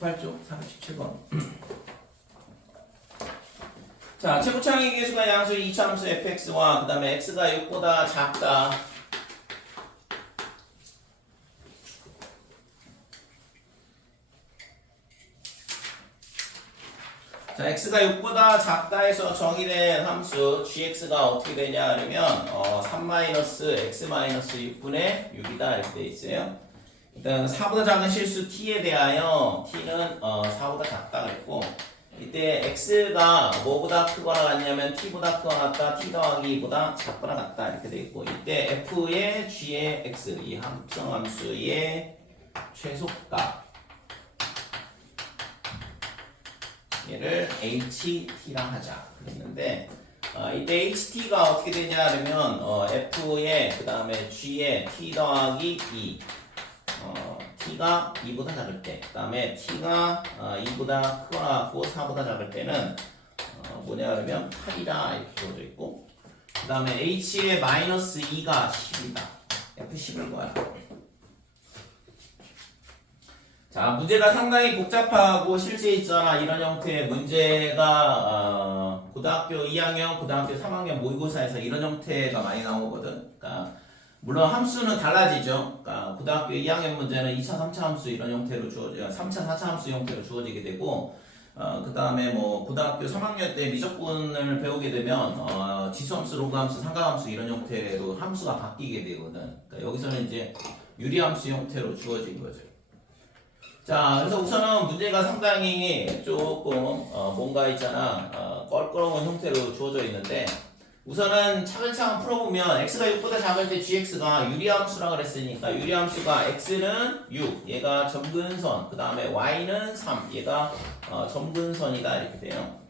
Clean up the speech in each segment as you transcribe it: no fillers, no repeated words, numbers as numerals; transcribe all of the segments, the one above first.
98쪽 417번. 자, 최고창의 계수가 양수 이차함수 fx와 그 다음에 x가 6보다 작다. 자, x가 6보다 작다 해서 정의된 함수 gx가 어떻게 되냐 하면 3-x-6분의 6이다 이렇게 돼 있어요. 일단 4보다 작은 실수 t에 대하여 t는 4보다 작다 그랬고, 이때 x가 뭐보다 크거나 같냐면 t보다 크거나 같다, t 더하기 2보다 작거나 같다 이렇게 돼 있고, 이때 f의 g의 x, 이 합성함수의 최소값, 얘를 ht랑 하자 그랬는데, 이때 ht가 어떻게 되냐 하면 f의 그 다음에 g의 t 더하기 2, t가 2보다 작을 때, 그 다음에 t가 2보다 크거나 같고 4보다 작을 때는 뭐냐 하면 8이다 이렇게 주어져 있고, 그 다음에 h의 마이너스 2가 10이다. f10을 거야. 자, 문제가 상당히 복잡하고 실제 있잖아. 이런 형태의 문제가 고등학교 2학년, 고등학교 3학년 모의고사에서 이런 형태가 많이 나오거든. 그러니까 물론 함수는 달라지죠. 그러니까 고등학교 2학년 문제는 2차, 3차 함수 이런 형태로 주어져, 3차, 4차 함수 형태로 주어지게 되고, 그 다음에 뭐 고등학교 3학년 때 미적분을 배우게 되면 지수함수, 로그함수, 상가함수 이런 형태로 함수가 바뀌게 되거든. 그러니까 여기서는 이제 유리함수 형태로 주어진 거죠. 자, 그래서 우선은 문제가 상당히 조금 뭔가 있잖아, 껄끄러운 형태로 주어져 있는데, 우선은 차근차근 풀어보면 x가 6보다 작을 때 gx가 유리함수라 그랬으니까 유리함수가 x는 6, 얘가 점근선, 그 다음에 y는 3, 얘가 점근선이다 이렇게 돼요.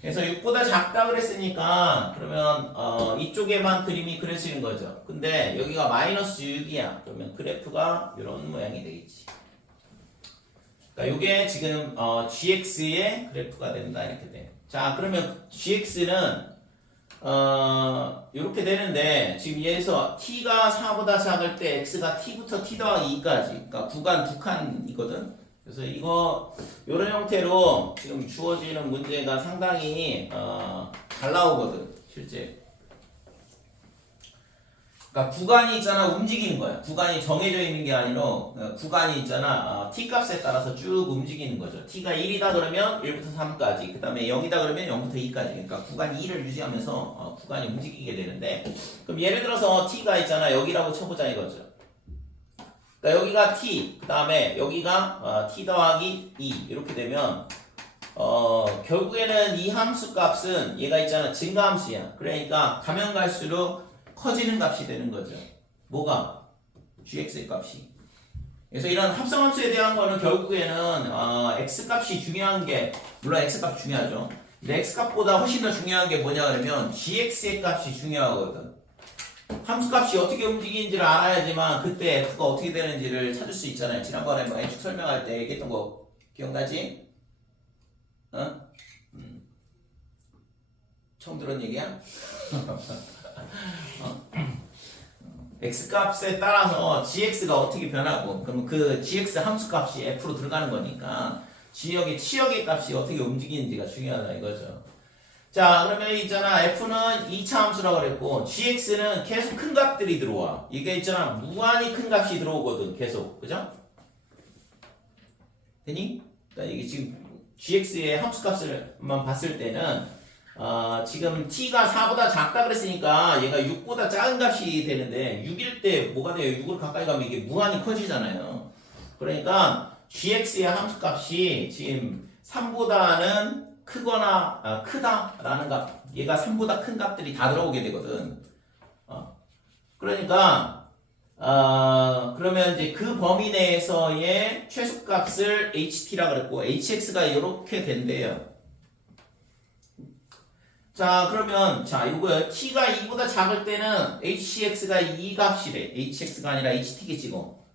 그래서 6보다 작다 그랬으니까 그러면 이쪽에만 그림이 그려지는 거죠. 근데 여기가 마이너스 6이야. 그러면 그래프가 이런 모양이 되겠지. 그러니까 이게 지금 gx의 그래프가 된다 이렇게 돼. 자, 그러면 gx는 이렇게 되는데, 지금 얘에서 t가 4보다 작을 때 x가 t부터 t 더하기 2까지, 그러니까 구간 두 칸이거든. 그래서 이거 이런 형태로 지금 주어지는 문제가 상당히 잘 나오거든 실제. 그러니까 구간이 있잖아, 움직이는 거야. 구간이 정해져 있는 게 아니라 구간이 있잖아, t 값에 따라서 쭉 움직이는 거죠. t가 1이다 그러면 1부터 3까지, 그 다음에 0이다 그러면 0부터 2까지. 그러니까 구간 2를 유지하면서 구간이 움직이게 되는데, 그럼 예를 들어서 t가 있잖아, 여기라고 쳐보자 이거죠. 그러니까 여기가 t, 그 다음에 여기가 t 더하기 2 이렇게 되면 결국에는 이 함수 값은 얘가 있잖아, 증가함수야. 그러니까 가면 갈수록 커지는 값이 되는 거죠. 뭐가? gx의 값이. 그래서 이런 합성함수에 대한 거는 결국에는 x값이 중요한 게, 물론 x값 중요하죠. 근데 x값보다 훨씬 더 중요한 게 뭐냐 그러면 gx의 값이 중요하거든. 함수값이 어떻게 움직이는지를 알아야지만 그때 f가 어떻게 되는지를 찾을 수 있잖아요. 지난번에 뭐 N축 설명할 때 얘기했던 거 기억나지? 처음 들은 얘기야? x값에 따라서 gx가 어떻게 변하고, 그러면 그 gx 함수값이 f로 들어가는 거니까 지역의 치역의 값이 어떻게 움직이는지가 중요하다 이거죠. 자, 그러면 있잖아, f는 2차 함수라고 그랬고 gx는 계속 큰 값들이 들어와. 이게 있잖아, 무한히 큰 값이 들어오거든 계속. 그죠? 되니? 그러니까 이게 지금 gx의 함수값을만 봤을 때는 지금 t가 4보다 작다 그랬으니까 얘가 6보다 작은 값이 되는데, 6일 때 뭐가 돼요? 6을 가까이 가면 이게 무한히 커지잖아요. 그러니까 gx의 함수값이 지금 3보다는 크거나 크다라는 값, 얘가 3보다 큰 값들이 다 들어오게 되거든. 그러니까 그러면 이제 그 범위 내에서의 최소값을 ht라 그랬고 hx가 이렇게 된대요. 자, 그러면 자 이거 t가 2보다 작을 때는 hx가 2 값이래. hx가 아니라 ht겠지고.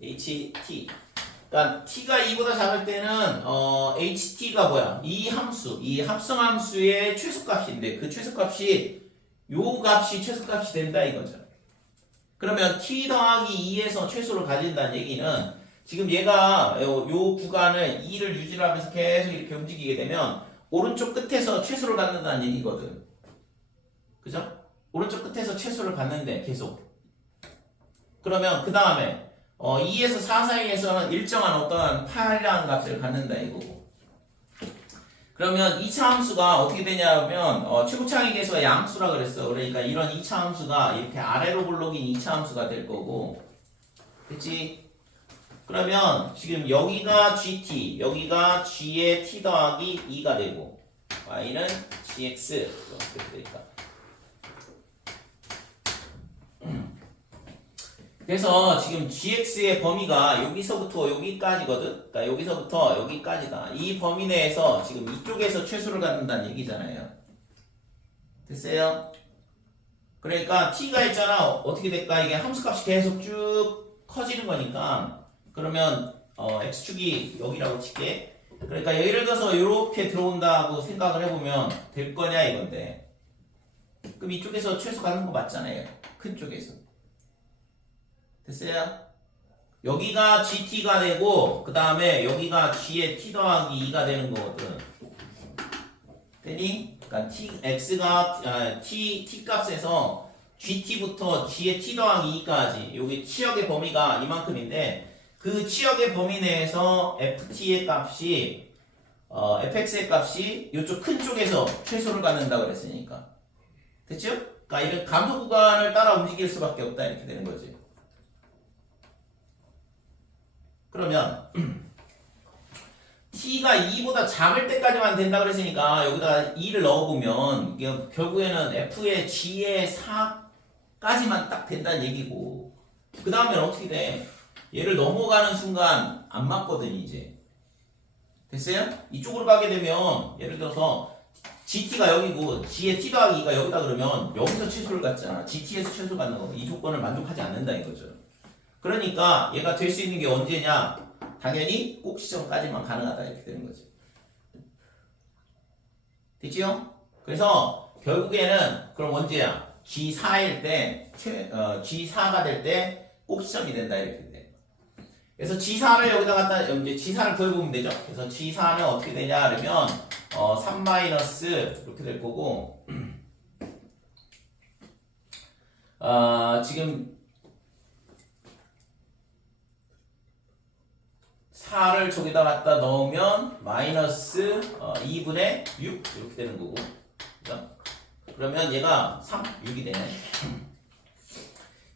ht. 그러니까 t가 2보다 작을 때는 ht가 뭐야? 이 함수, 이 합성함수의 최소값인데 그 최소값이 요 값이 최소값이 된다 이거죠. 그러면 t 더하기 2에서 최소를 가진다는 얘기는 지금 얘가 요 구간을 2를 유지를 하면서 계속 이렇게 움직이게 되면 오른쪽 끝에서 최소를 갖는다는 얘기거든. 그죠? 오른쪽 끝에서 최소를 갖는데 계속. 그러면 그 다음에 2에서 4 사이에서는 일정한 어떠한 8이라는 값을 갖는다 이거고. 그러면 2차 함수가 어떻게 되냐면 최고차항의 개수가 양수라 그랬어. 그러니까 이런 2차 함수가 이렇게 아래로 블록인 2차 함수가 될 거고. 그치? 그러면 지금 여기가 gt, 여기가 g의 t 더하기 2가 되고 y는 gx 이렇게 되니까. 그래서 지금 gx의 범위가 여기서부터 여기까지거든. 그러니까 여기서부터 여기까지다. 이 범위 내에서 지금 이쪽에서 최소를 갖는다는 얘기잖아요. 됐어요? 그러니까 t가 있잖아. 어떻게 될까? 이게 함수값이 계속 쭉 커지는 거니까. 그러면 x축이 여기라고 칠게. 그러니까 예를 들어서 이렇게 들어온다고 생각을 해보면 될 거냐 이건데. 그럼 이쪽에서 최소 갖는 거 맞잖아요. 큰 쪽에서. 됐어요? 여기가 gt가 되고 그 다음에 여기가 g의 t 더하기 2가 되는 거거든. 되니? 그러니까 x가 t 값에서 gt부터 g의 t 더하기 2까지 여기 치역의 범위가 이만큼인데 그 치역의 범위 내에서 ft의 값이 fx의 값이 이쪽 큰 쪽에서 최소를 갖는다고 그랬으니까. 됐죠? 그러니까 이런 감소 구간을 따라 움직일 수밖에 없다 이렇게 되는 거지. 그러면 t가 2보다 작을 때까지만 된다 그랬으니까 여기다 2를 넣어보면 이게 결국에는 f의 g의 4까지만 딱 된다는 얘기고 그 다음엔 어떻게 돼? 얘를 넘어가는 순간 안 맞거든 이제. 됐어요? 이쪽으로 가게 되면 예를 들어서 gt가 여기고 g의 t 더하기 2가 여기다 그러면 여기서 최소를 갖잖아. gt에서 최소를 갖는 거. 이 조건을 만족하지 않는다 이거죠. 그러니까 얘가 될 수 있는 게 언제냐? 당연히 꼭 시점까지만 가능하다 이렇게 되는 거지. 됐지요? 그래서 결국에는 그럼 언제야? G4일 때 G4가 될 때 꼭 시점이 된다 이렇게 돼. 그래서 G4를 여기다 갖다 이제 G4를 더해보면 되죠. 그래서 G4는 어떻게 되냐 그러면 3 마이너스 이렇게 될 거고 지금 4를 저기다 갖다 넣으면 마이너스 2분의 6 이렇게 되는 거고. 그죠? 그러면 얘가 3, 6이 되네.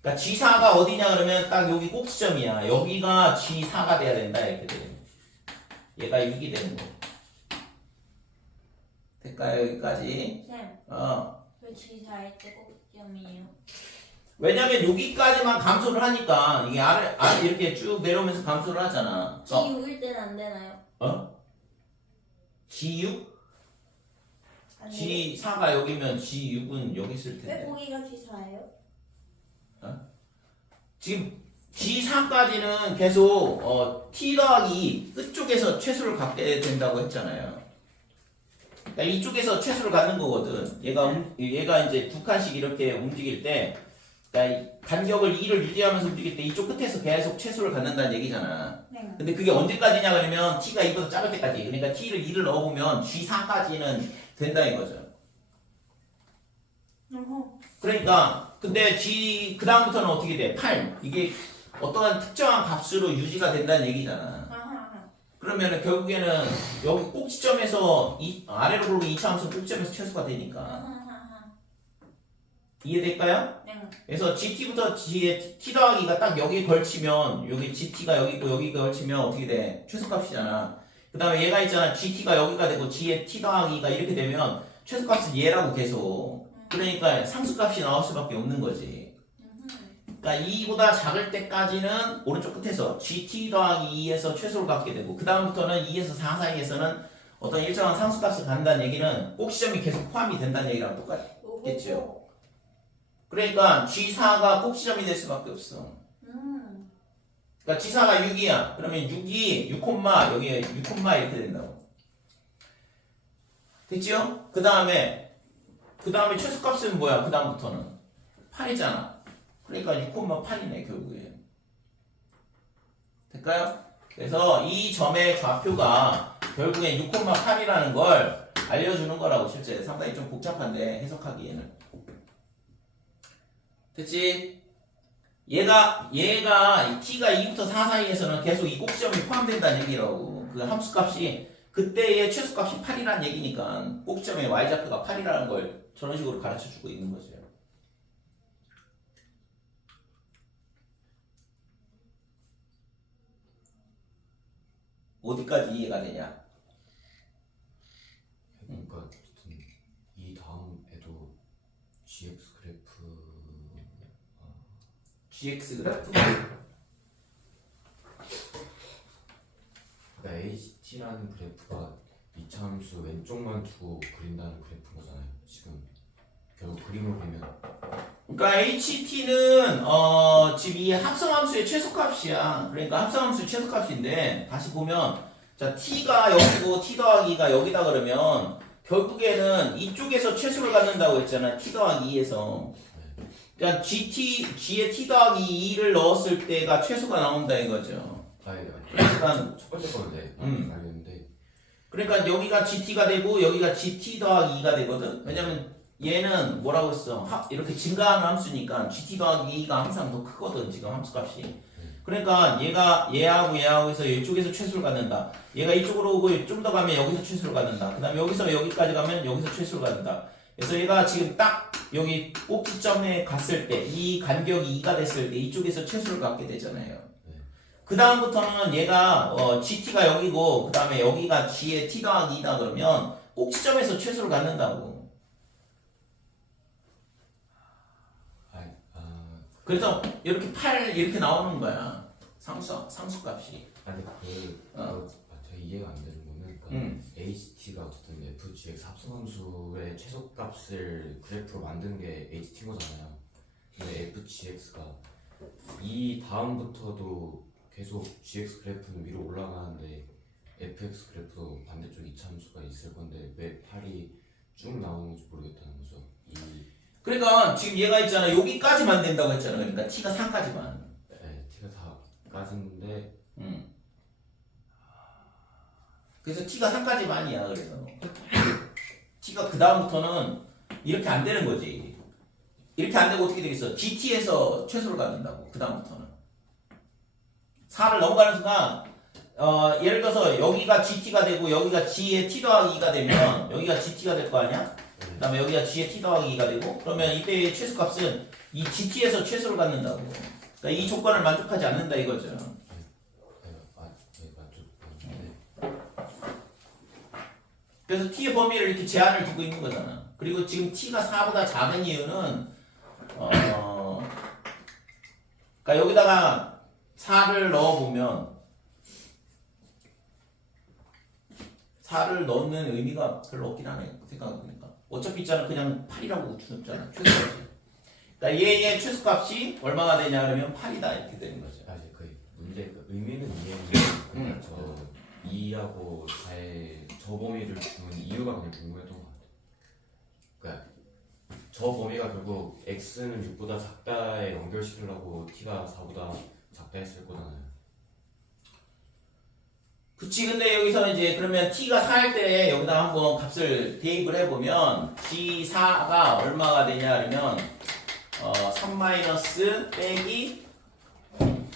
그러니까 G4가 어디냐 그러면 딱 여기 꼭 지점이야. 여기가 G4가 돼야 된다 이렇게 되는. 얘가 6이 되는 거. 될까요 여기까지? 쌤, 왜 G4일 때 꼭지점이에요? 왜냐면 여기까지만 감소를 하니까 이게 아래 이렇게 쭉 내려오면서 감소를 하잖아. G6일 때는 안 되나요? G6? 안 돼요? G4가 여기면 G6은 여기 있을 왜 텐데. 거기가 G4예요? 지금 G4까지는 계속 T 더하기 끝쪽에서 최소를 갖게 된다고 했잖아요. 그러니까 이쪽에서 최소를 갖는 거거든. 얘가 이제 두 칸씩 이렇게 움직일 때, 그러니까 간격을 2를 유지하면서 움직일 때 이쪽 끝에서 계속 최소를 갖는다는 얘기잖아. 네. 근데 그게 언제까지냐 그러면 T가 2보다 작을 때까지. 그러니까 T를 2를 넣어보면 G4까지는 된다 이거죠. 그러니까 근데 그 다음부터는 어떻게 돼? 8. 이게 어떠한 특정한 값으로 유지가 된다는 얘기잖아. 그러면은 결국에는 여기 꼭지점에서 아래로 보면 2차 함수 꼭지점에서 최소가 되니까. 이해될까요? 네. 그래서 GT부터 G의 T 더하기가 딱 여기에 걸치면 여기 GT가 여기 있고 여기가 걸치면 어떻게 돼? 최소값이잖아. 그 다음에 얘가 있잖아. GT가 여기가 되고 G의 T 더하기가 이렇게 되면 최소값은 얘라고 계속. 그러니까 상수값이 나올 수밖에 없는 거지. 그러니까 2보다 작을 때까지는 오른쪽 끝에서 GT 더하기 2에서 최소를 갖게 되고 그 다음부터는 2에서 4 사이에서는 어떤 일정한 상수값을 갖는다는 얘기는 꼭 시점이 계속 포함이 된다는 얘기랑 똑같겠죠. 그러니까 G4가 꼭 시점이 될 수밖에 없어. 그러니까 G4가 6이야. 그러면 6이 6, 여기 6, 이렇게 된다고. 됐죠? 그 다음에 최소값은 뭐야? 그 다음부터는 8이잖아. 그러니까 6,8이네 결국에. 될까요? 그래서 이 점의 좌표가 결국엔 6,8이라는 걸 알려주는 거라고. 실제 상당히 좀 복잡한데 해석하기에는. 됐지? 얘가 이 t가 2부터 4 사이에서는 계속 이 꼭지점이 포함된다는 얘기라고. 그 함수값이 그때의 최소값이 8이라는 얘기니까 꼭지점의 y좌표가 8이라는 걸 저런 식으로 가르쳐주고 있는 거죠. 어디까지 이해가 되냐? 그러니까 어쨌든 이 다음에도 GX 그래프 gx 그래프? 그러니까 HT라는 그래프가 이차함수 왼쪽만 두고 그린다는 그래프인 거잖아요. 지금 결국 그림을 보면 그러니까 HT는 지금 이 합성함수의 최소값이야. 그러니까 합성함수의 최소값인데 다시 보면 자 t가 여기고 t 더하기가 여기다 그러면 결국에는 이쪽에서 최소를 갖는다고 했잖아. t 더하기 2에서. 그러니까 g에 t 더하기 2를 넣었을 때가 최소가 나온다 이거죠. 일단 첫 번째 거는 알겠는데 그러니까 여기가 GT가 되고 여기가 GT 더하기 2가 되거든. 왜냐면 얘는 뭐라고 했어? 이렇게 증가하는 함수니까 GT 더하기 2가 항상 더 크거든. 지금 함수값이. 그러니까 얘하고 해서 이쪽에서 최소를 갖는다. 얘가 이쪽으로 오고 좀 더 가면 여기서 최소를 갖는다. 그 다음에 여기서 여기까지 가면 여기서 최소를 갖는다. 그래서 얘가 지금 딱 여기 꼭지점에 갔을 때 이 간격이 2가 됐을 때 이쪽에서 최소를 갖게 되잖아요. 그 다음부터는 얘가 GT가 여기고 그 다음에 여기가 G의 T 더하기 2다 그러면 꼭지점에서 최소를 갖는다고. 그래서 이렇게 8 이렇게 나오는 거야. 상수값이. 아니 제가 이해가 안 되는 거는 그러니까 HT가 어쨌든 FGX 합성함수의 최소값을 그래프로 만든 게 HT인 거잖아요. 근데 FGX가 이 다음부터도 계속 GX 그래프는 위로 올라가는데 FX 그래프도 반대쪽 이차함수가 있을 건데 왜 8이 쭉 나오는지 모르겠다는 거죠. 그러니까 지금 얘가 있잖아. 여기까지만 된다고 했잖아. 그러니까 T가 4까지만. 네, T가 4까지인데 그래서 T가 3까지만이야. 그래서 T가 그 다음부터는 이렇게 안 되는 거지. 이렇게 안 되고 어떻게 되겠어? GT에서 최소를 갖는다고. 그 다음부터는 4를 넘어가는 순간 예를 들어서 여기가 GT가 되고 여기가 G의 T 더하기 2가 되면 여기가 GT가 될 거 아니야? 그 다음에 여기가 G의 T 더하기 2가 되고 그러면 이때의 최소값은 이 GT에서 최소를 갖는다고. 그러니까 이 조건을 만족하지 않는다 이거죠. 그래서 T의 범위를 이렇게 제한을 두고 있는 거잖아. 그리고 지금 T가 4보다 작은 이유는 그러니까 여기다가 4를 넣어보면 4를 넣는 의미가 별로 없긴 하네. 생각해보니까 어차피 있잖아. 그냥 8이라고 주잖아. 최소값이. 그러니까 얘의 최소값이 얼마가 되냐 그러면 8이다 이렇게 되는 거죠. 아직 그 문제 그 의미는 이해했는데 저 2하고 4의 저 범위를 준 이유가 그냥 궁금했던 것 같아요. 그러니까 저 범위가 결국 x는 6보다 작다에 연결시키려고 t가 4보다 작다 했을 거잖아요. 그치. 근데 여기서 이제 그러면 t가 4일 때 여기다 한번 값을 대입을 해보면 g4가 얼마가 되냐 그러면 3 마이너스 빼기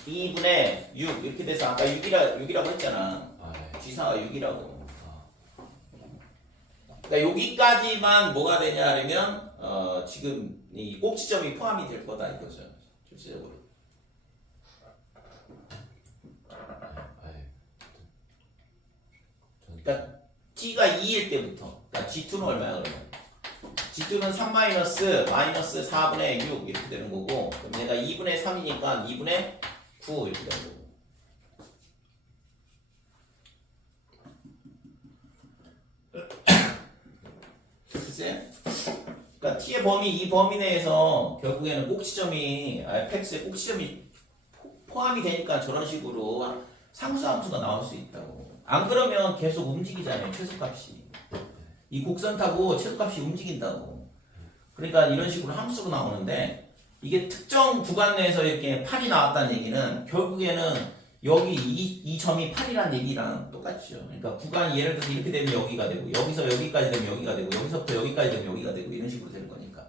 2분의 6 이렇게 돼서 아까 6이라고 했잖아. G4가 6이라고. 그러니까 여기까지만 뭐가 되냐 그러면 지금 이 꼭지점이 포함이 될 거다 이거죠. 실질적으로. 그러니까 T가 2일 때부터 그러니까 G2는 얼마야 그러면? G2는 3 마이너스 4분의 6 이렇게 되는 거고 그럼 얘가 2분의 3이니까 2분의 9 이렇게 되는 거고. 글쎄? 그러니까 T의 범위, 이 범위 내에서 결국에는 꼭지점이, fx의 꼭지점이 포함이 되니까 저런 식으로 상수함수가 나올 수 있다고. 안 그러면 계속 움직이잖아요, 최소값이. 이 곡선 타고 최소값이 움직인다고. 그러니까 이런 식으로 함수가 나오는데, 이게 특정 구간 내에서 이렇게 8이 나왔다는 얘기는 결국에는 여기 이 점이 8이란 얘기랑 똑같죠. 그러니까 구간이 예를 들어서 이렇게 되면 여기가 되고 여기서 여기까지 되면 여기가 되고 여기서부터 여기까지 되면 여기가 되고 이런 식으로 되는 거니까.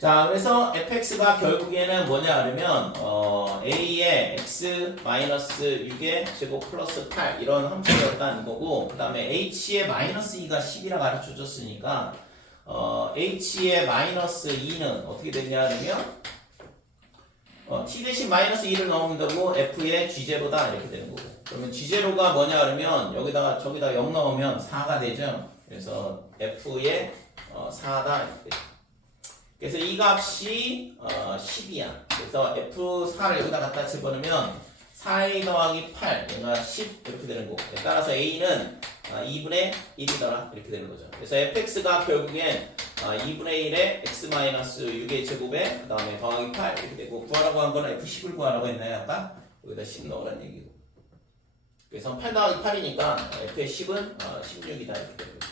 자, 그래서 fx가 결국에는 뭐냐 그러면 a의 x-6의 제곱 플러스 8 이런 함수였다는 거고, 그 다음에 h의 마이너스 2가 10이라 가르쳐 줬으니까 h의 마이너스 2는 어떻게 되냐 그러면 t 대신 마이너스 2를 넣으면 f의 g0다 이렇게 되는 거고, 그러면 g0가 뭐냐 그러면 여기다가 저기다 0 넣으면 4가 되죠. 그래서 f의 4다 이렇게 되죠. 그래서 이 값이 10이야. 그래서 f4를 여기다 갖다 집어넣으면 4a 더하기 8 얘가 10 이렇게 되는 거고, 따라서 a는 2분의 1이더라 이렇게 되는 거죠. 그래서 fx가 결국엔 2분의 1에 x-6의 제곱에 그 다음에 더하기 8 이렇게 되고, 구하라고 한 거는 f10을 구하라고 했나요? 아까? 여기다 10 넣으라는 얘기고, 그래서 8 더하기 8이니까 f의 10은 16이다 이렇게 되는 거죠.